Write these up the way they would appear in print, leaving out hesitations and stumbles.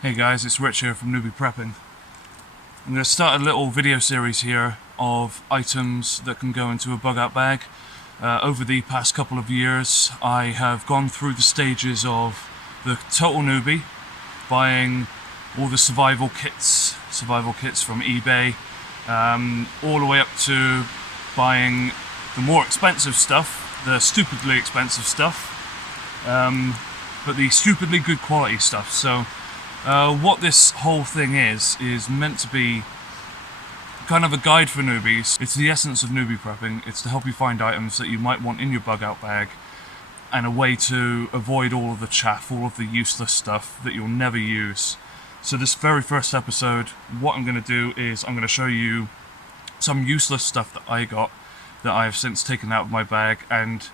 Hey guys, it's Rich here from Newbie Prepping. I'm going to start a little video series here of items that can go into a bug out bag. Over the past couple of years, I have gone through the stages of the total newbie, buying all the survival kits from eBay, all the way up to buying the more expensive stuff, the stupidly expensive stuff, but the stupidly good quality stuff. So what this whole thing is meant to be kind of a guide for newbies. It's the essence of newbie prepping. It's to help you find items that you might want in your bug out bag and a way to avoid all of the chaff, all of the useless stuff that you'll never use. So this very first episode, what I'm going to do is I'm going to show you some useless stuff that I got that I have since taken out of my bag, and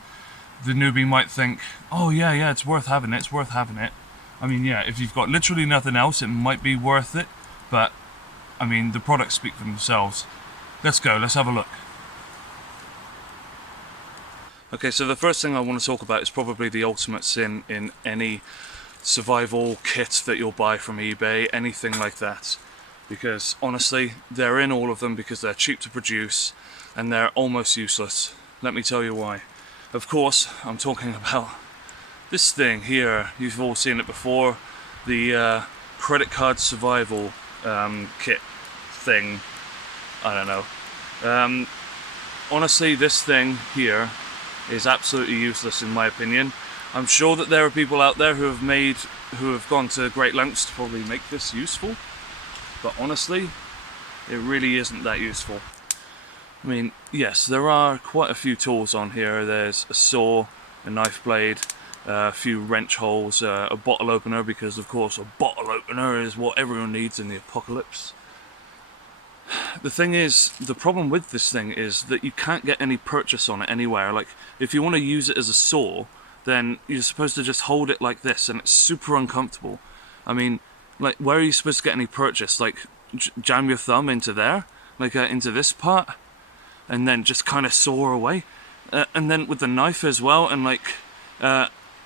the newbie might think, oh yeah, it's worth having it, I mean, yeah, if you've got literally nothing else, it might be worth it, but, I mean, the products speak for themselves. Let's go, let's have a look. Okay, so the first thing I want to talk about is probably the ultimate sin in any survival kit that you'll buy from eBay, anything like that. Because, honestly, they're in all of them because they're cheap to produce, and they're almost useless. Let me tell you why. Of course, I'm talking about this thing here. You've all seen it before, the credit card survival kit thing. I don't know. Honestly, this thing here is absolutely useless in my opinion. I'm sure that there are people out there who have gone to great lengths to probably make this useful, but honestly, it really isn't that useful. I mean, yes, there are quite a few tools on here. There's a saw, a knife blade, a few wrench holes, a bottle opener, because of course a bottle opener is what everyone needs in the apocalypse. The thing is, the problem with this thing is that you can't get any purchase on it anywhere. Like, if you want to use it as a saw, then you're supposed to just hold it like this, and it's super uncomfortable. I mean, like, where are you supposed to get any purchase? Like, jam your thumb into there? Like, into this part? And then just kind of saw away? And then with the knife as well, and like,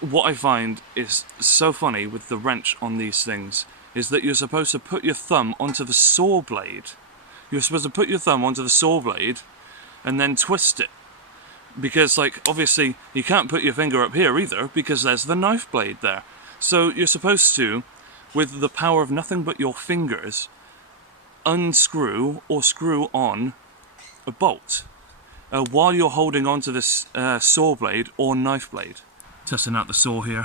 what I find is so funny with the wrench on these things is that you're supposed to put your thumb onto the saw blade. You're supposed to put your thumb onto the saw blade and then twist it. Because, like, obviously you can't put your finger up here either because there's the knife blade there. So you're supposed to, with the power of nothing but your fingers, unscrew or screw on a bolt while you're holding onto this saw blade or knife blade. Testing out the saw here.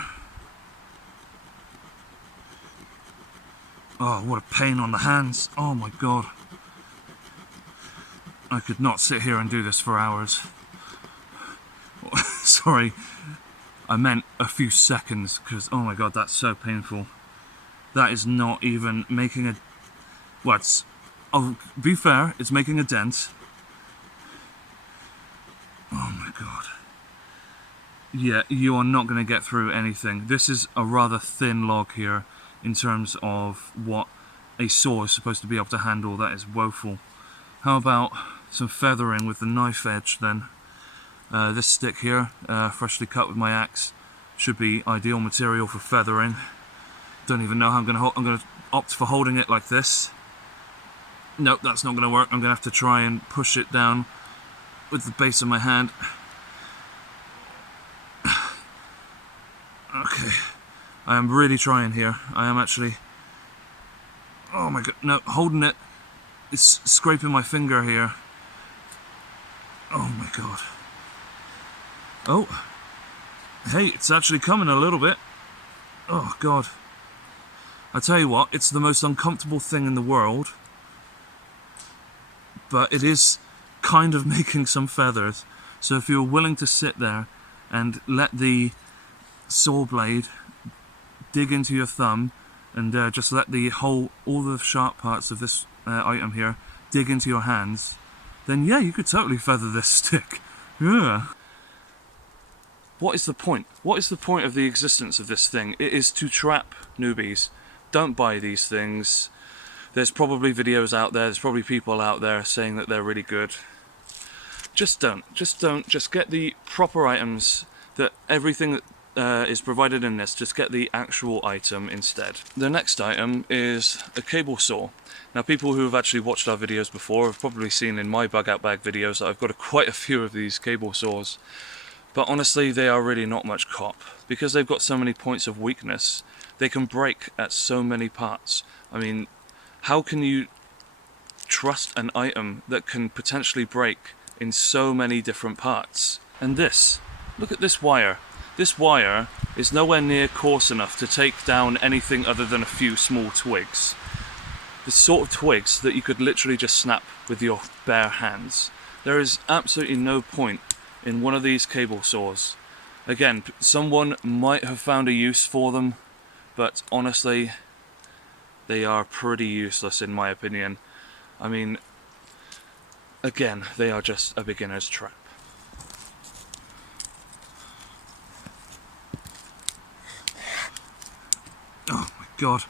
Oh, what a pain on the hands. Oh my god. I could not sit here and do this for hours. Sorry, I meant a few seconds, because oh my god, that's so painful. That is not even making a... Well, it's... I'll be fair, it's making a dent. Oh my god. Yeah, you are not going to get through anything. This is a rather thin log here in terms of what a saw is supposed to be able to handle. That is woeful. How about some feathering with the knife edge then? This stick here, freshly cut with my axe, should be ideal material for feathering. Don't even know how I'm going to opt for holding it like this. Nope, that's not going to work. I'm going to have to try and push it down with the base of my hand. Okay, I am really trying here. I am actually... Oh my god, no, holding it. It's scraping my finger here. Oh my god. Oh. Hey, it's actually coming a little bit. Oh god. I tell you what, it's the most uncomfortable thing in the world. But it is kind of making some feathers. So if you're willing to sit there and let the saw blade dig into your thumb and just let all the sharp parts of this item here dig into your hands, then yeah, you could totally feather this stick. Yeah. What is the point? What is the point of the existence of this thing? It is to trap newbies. Don't buy these things. There's probably videos out there, there's probably people out there saying that they're really good. Just don't. Just get the proper items, that everything that is provided in this. Just get the actual item instead. The next item is a cable saw. Now, people who have actually watched our videos before have probably seen in my bug out bag videos that I've got quite a few of these cable saws. But honestly, they are really not much cop. Because they've got so many points of weakness, they can break at so many parts. I mean, how can you trust an item that can potentially break in so many different parts? And this, look at this wire. This wire is nowhere near coarse enough to take down anything other than a few small twigs. The sort of twigs that you could literally just snap with your bare hands. There is absolutely no point in one of these cable saws. Again, someone might have found a use for them, but honestly, they are pretty useless in my opinion. I mean, again, they are just a beginner's trap. Oh my god,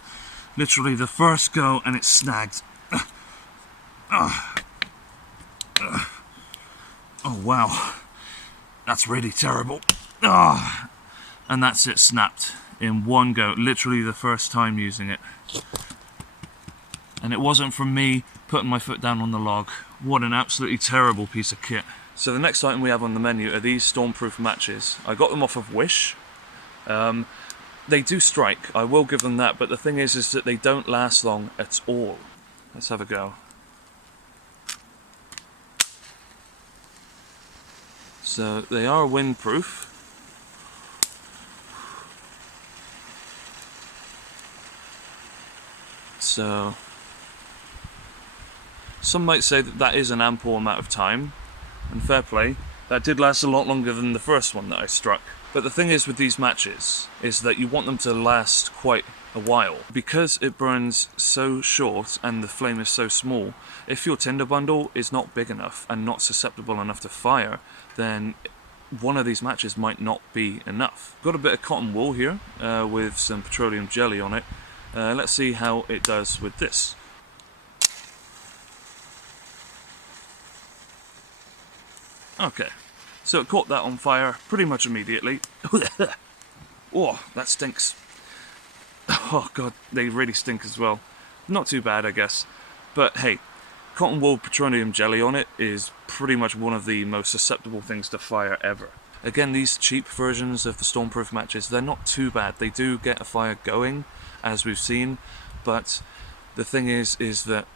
literally the first go and it's snagged. Oh wow, that's really terrible. And that's it, snapped in one go, literally the first time using it. And it wasn't from me putting my foot down on the log. What an absolutely terrible piece of kit. So the next item we have on the menu are these stormproof matches. I got them off of Wish. They do strike, I will give them that, but the thing is that they don't last long at all. Let's have a go. So they are windproof. So some might say that that is an ample amount of time, and fair play, that did last a lot longer than the first one that I struck. But the thing is with these matches is that you want them to last quite a while. Because it burns so short and the flame is so small, if your tinder bundle is not big enough and not susceptible enough to fire, then one of these matches might not be enough. Got a bit of cotton wool here with some petroleum jelly on it. Let's see how it does with this. Okay, so it caught that on fire pretty much immediately. Oh, that stinks. Oh god, they really stink as well. Not too bad, I guess. But hey, cotton wool petroleum jelly on it is pretty much one of the most susceptible things to fire ever. Again, these cheap versions of the stormproof matches, they're not too bad. They do get a fire going, as we've seen, but the thing is that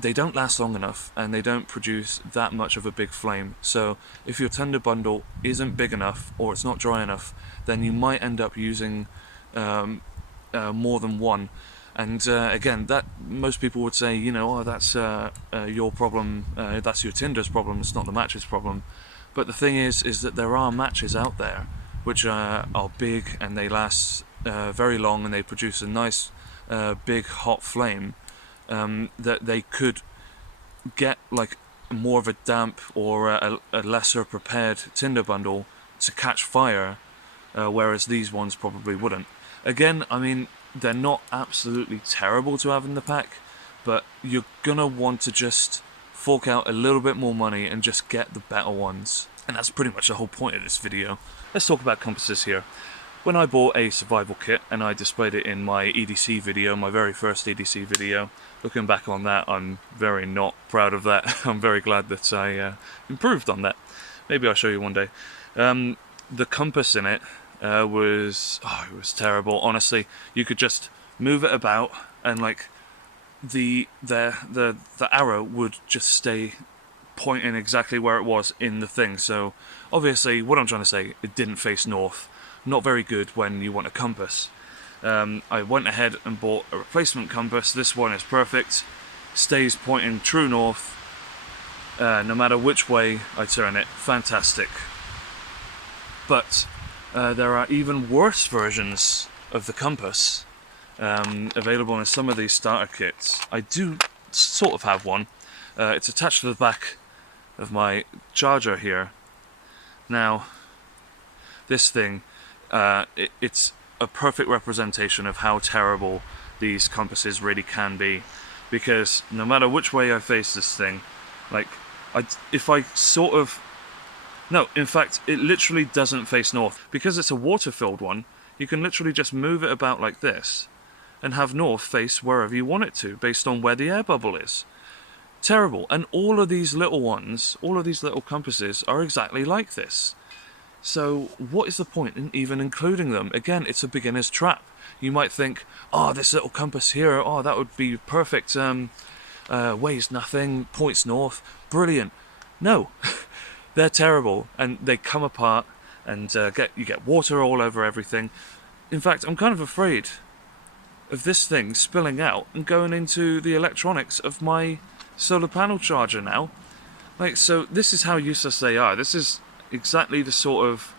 they don't last long enough and they don't produce that much of a big flame. So if your tinder bundle isn't big enough or it's not dry enough, then you might end up using more than one. And again, that most people would say, you know, oh, that's your problem, that's your tinder's problem, it's not the match's problem. But the thing is that there are matches out there which are big and they last very long and they produce a nice big hot flame. That they could get like more of a damp or a lesser prepared tinder bundle to catch fire, whereas these ones probably wouldn't. Again, I mean, they're not absolutely terrible to have in the pack, but you're gonna want to just fork out a little bit more money and just get the better ones. And that's pretty much the whole point of this video. Let's talk about compasses here. When I bought a survival kit and I displayed it in my EDC video, my very first EDC video, looking back on that, I'm very not proud of that. I'm very glad that I improved on that. Maybe I'll show you one day. The compass in it it was terrible. Honestly, you could just move it about and like the arrow would just stay pointing exactly where it was in the thing. So obviously, what I'm trying to say, it didn't face north. Not very good when you want a compass. I went ahead and bought a replacement compass. This one is perfect, stays pointing true north no matter which way I turn it. Fantastic. But there are even worse versions of the compass available in some of these starter kits. I do sort of have one. It's attached to the back of my charger here. Now, this thing, it's a perfect representation of how terrible these compasses really can be, because no matter which way I face this thing, like if I sort of No, in fact, it literally doesn't face north. Because it's a water-filled one, you can literally just move it about like this and have north face wherever you want it to, based on where the air bubble is. Terrible. And all of these little ones, all of these little compasses are exactly like this. So what is the point in even including them? Again, it's a beginner's trap. You might think, oh, this little compass here, oh, that would be perfect, weighs nothing, points north, brilliant. No, they're terrible, and they come apart, and you get water all over everything. In fact, I'm kind of afraid of this thing spilling out and going into the electronics of my solar panel charger now. So this is how useless they are. This is exactly the sort of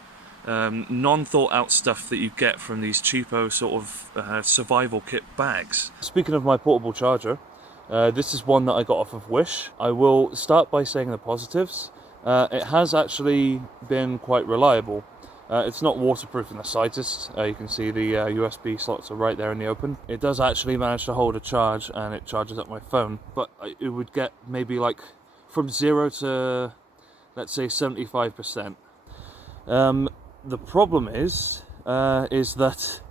non-thought out stuff that you get from these cheapo sort of survival kit bags. Speaking of my portable charger, this is one that I got off of Wish. I will start by saying the positives. It has actually been quite reliable. It's not waterproof in the slightest. You can see the USB slots are right there in the open. It does actually manage to hold a charge, and it charges up my phone, but it would get maybe like from 0 to, let's say, 75%. The problem is that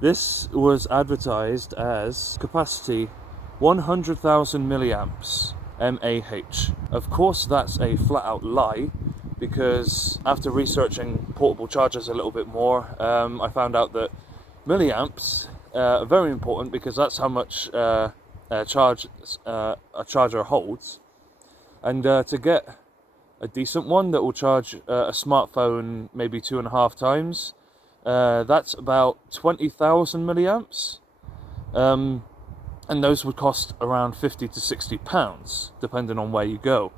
this was advertised as capacity 100,000 milliamps, mAh. Of course, that's a flat-out lie, because after researching portable chargers a little bit more, I found out that milliamps are very important, because that's how much charge a charger holds. And to get a decent one that will charge a smartphone maybe 2.5 times, that's about 20,000 milliamps. And those would cost around £50 to £60, depending on where you go.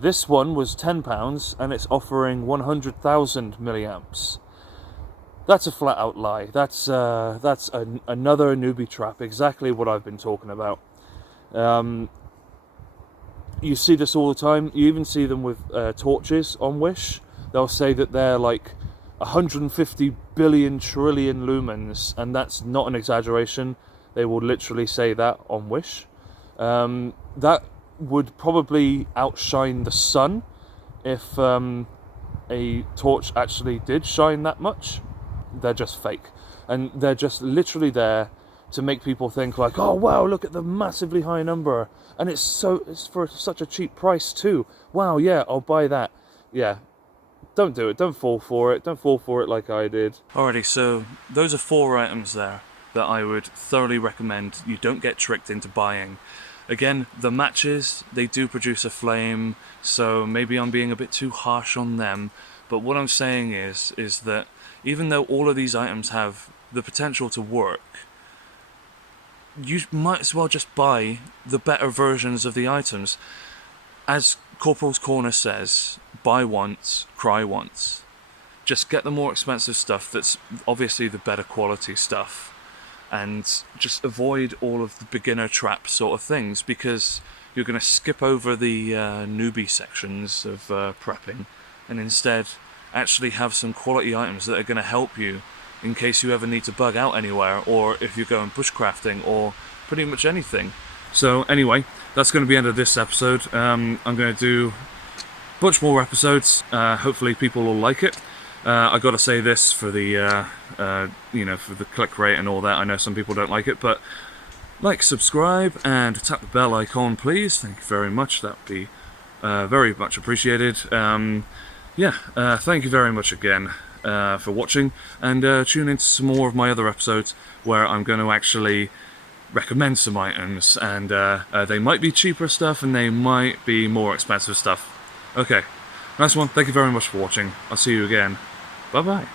This one was £10, and it's offering 100,000 milliamps. That's a flat-out lie. That's another newbie trap. Exactly what I've been talking about. You see this all the time. You even see them with torches on Wish. They'll say that they're like 150 billion trillion lumens, and that's not an exaggeration. They will literally say that on Wish. That would probably outshine the sun if a torch actually did shine that much. They're just fake, and they're just literally there to make people think like, oh wow, look at the massively high number, and it's for such a cheap price too. Wow, yeah, I'll buy that. Yeah, don't do it. Don't fall for it. Don't fall for it like I did. Alrighty, so those are 4 items there that I would thoroughly recommend you don't get tricked into buying. Again, the matches, they do produce a flame, so maybe I'm being a bit too harsh on them, but what I'm saying is that even though all of these items have the potential to work, you might as well just buy the better versions of the items. As Corporal's Corner says, buy once, cry once. Just get the more expensive stuff that's obviously the better quality stuff, and just avoid all of the beginner trap sort of things, because you're going to skip over the newbie sections of prepping, and instead actually have some quality items that are going to help you in case you ever need to bug out anywhere, or if you're going bushcrafting, or pretty much anything. So anyway, that's going to be the end of this episode. I'm going to do a bunch more episodes. Hopefully people will like it. I got to say this for the for the click rate and all that. I know some people don't like it, but like, subscribe, and tap the bell icon, please. Thank you very much. That'd be very much appreciated. Thank you very much again for watching, and tune into some more of my other episodes where I'm going to actually recommend some items, and they might be cheaper stuff and they might be more expensive stuff. Okay, nice one. Thank you very much for watching. I'll see you again. Bye bye.